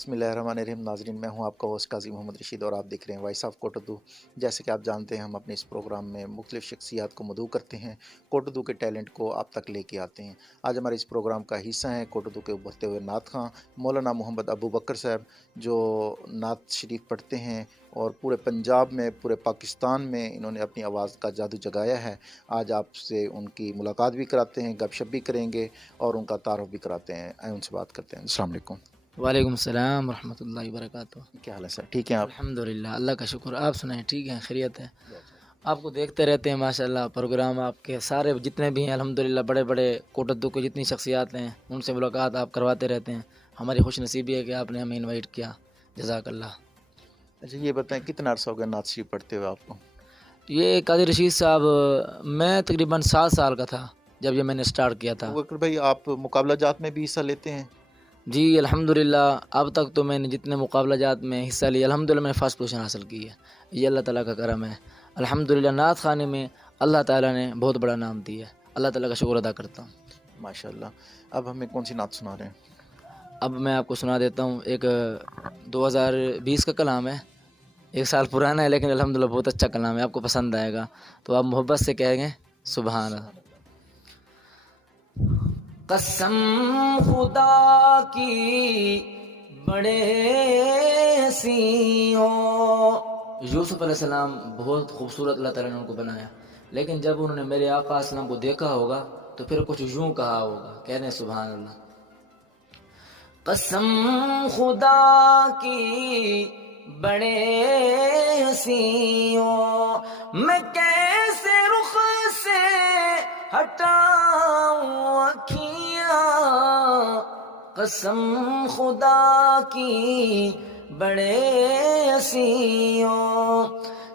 बिस्मिल्लाहिर्रहमानिर्रहीम। नाज़रीन, मैं हूं आपका होस्ट काज़ी मोहम्मद रशीद और आप देख रहे हैं वॉइस ऑफ कोटोदू। जैसे कि आप जानते हैं, हम अपने इस प्रोग्राम में मुख्तलिफ़ शख्सियात को मदऊ करते हैं, कोटोदू के टैलेंट को आप तक लेके आते हैं। आज हमारे इस प्रोग्राम का हिस्सा हैं कोटोदू के उभरते हुए नात खां मौलाना मोहम्मद अबू बकर साहब, जो नात शरीफ पढ़ते हैं और पूरे पंजाब में, पूरे पाकिस्तान में इन्होंने अपनी आवाज़ का जादू जगाया है। आज आपसे उनकी मुलाकात भी कराते हैं, गपशप भी करेंगे और उनका तारुफ भी कराते हैं। आइए उनसे बात करते हैं। अस्सलाम वालेकुम। वालेकुम सलाम रहमतुल्लाहि वबरकातुहू। क्या हाल है सर? ठीक हैं आप? अल्हम्दुलिल्लाह, अल्लाह का शुक्र। आप सुनाएं, ठीक हैं, खैरियत है? आपको देखते रहते हैं माशाल्लाह, प्रोग्राम आपके सारे जितने भी हैं अल्हम्दुलिल्लाह, बड़े बड़े कोटद्दू की जितनी शख्सियात हैं उनसे मुलाकात आप करवाते रहते हैं। हमारी खुश नसीबी है कि आपने हमें इनवाइट किया, जज़ाकल्लाह। अच्छा, ये बताएं कितना अर्सा हो गया नात शरीफ पढ़ते हुए आपको? ये काजी रशीद साहब, मैं तकरीबन 7 साल का था जब ये मैंने स्टार्ट किया था। अबू बकर भाई, आप मुकाबला जात में भी हिस्सा लेते हैं? जी अल्हम्दुलिल्लाह, अब तक तो मैंने जितने मुकाबला जात में हिस्सा लिया अल्हम्दुलिल्लाह मैंने फ़र्स्ट पोजीशन हासिल की है। ये अल्लाह ताला का करम है। अल्हम्दुलिल्लाह नात खाने में अल्लाह ताला ने बहुत बड़ा नाम दिया है। अल्लाह ताला का शुक्र अदा करता हूँ। माशाल्लाह। अब हमें कौन सी नात सुना रहे हैं? अब मैं आपको सुना देता हूँ एक 2020 का कलाम है, 1 साल पुराना है लेकिन अल्हम्दुलिल्लाह बहुत अच्छा कलाम है, आपको पसंद आएगा। तो आप मोहब्बत से कहेंगे सुभान अल्लाह। कसम खुदा की बड़े हसी हो। यूसुफ अलैहिस्सलाम बहुत खूबसूरत अल्लाह ताला ने उनको बनाया, लेकिन जब उन्होंने मेरे आका अस्सलाम को देखा होगा तो फिर कुछ यूं कहा होगा, कहने सुभान अल्लाह। कसम खुदा की बड़े हसी हो, मैं कैसे रुख से हटाऊं अखियां। कसम खुदा की बड़े हसी हो,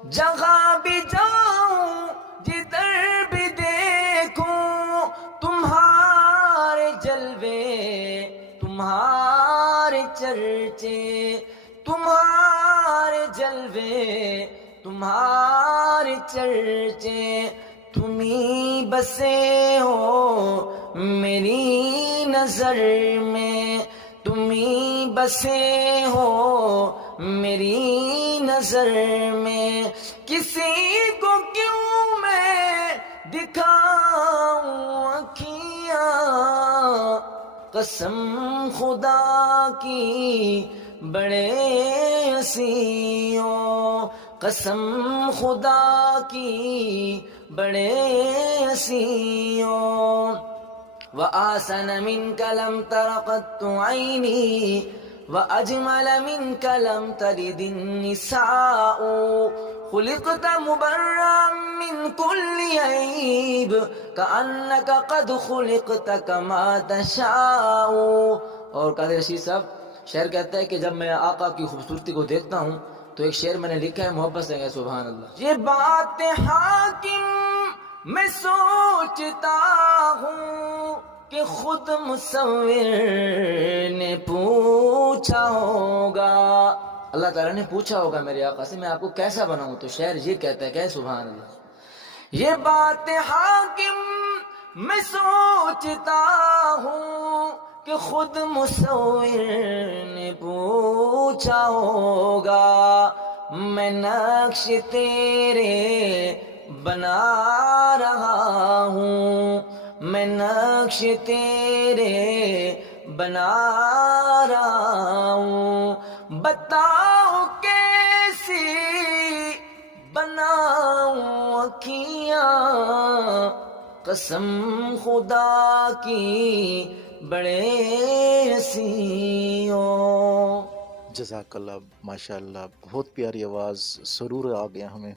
जहाँ भी जाऊं जिधर भी देखूं तुम्हारे जलवे, तुम्हारे चर्चे, तुम्हारे जलवे, तुम्हारे चर्चे, तुम्ही बसे हो मेरी नजर में, तुम्ही बसे हो मेरी नजर में। किसी को क्यों मैं दिखाऊं अखियां। कसम खुदा की बड़े हसी हो, कसम खुदा की बड़े हसी हो। व आसन मिन कलम तरक़त्तु ऐनी व अजमल मिन कलम तलिदिन निसाउ। खुलिक़त मुबर्रअम मिन कुल्लि ऐब कअन्नक क़द खुलिक़त कमा तशाउ। और काज़ी रशीद साहब शेर कहता है कि जब मैं आका की खूबसूरती को देखता हूँ तो एक शेर मैंने लिखा है, मोहब्बत से कहे सुभान अल्लाह। ये बात हाकिम मैं सोचता हूँ कि खुद मुसव्विर ने पूछा होगा। अल्लाह ताला ने पूछा होगा मेरे आका से मैं आपको कैसा बनाऊं, तो शेर ये कहता है, कहे सुभान अल्लाह। ये बात हाकिम मैं सोचता हूँ कि खुद मुसव्विर ने पूछा होगा। मैं नक्श तेरे बना रहा हूँ, मैं नक्श तेरे बना रहा हूँ। बताओ कैसी बनाऊं अखियां। कसम खुदा की बड़े हसी हो। जज़ाकल्लाह, माशाल्लाह, बहुत प्यारी आवाज़, सुरूर आ गया हमें।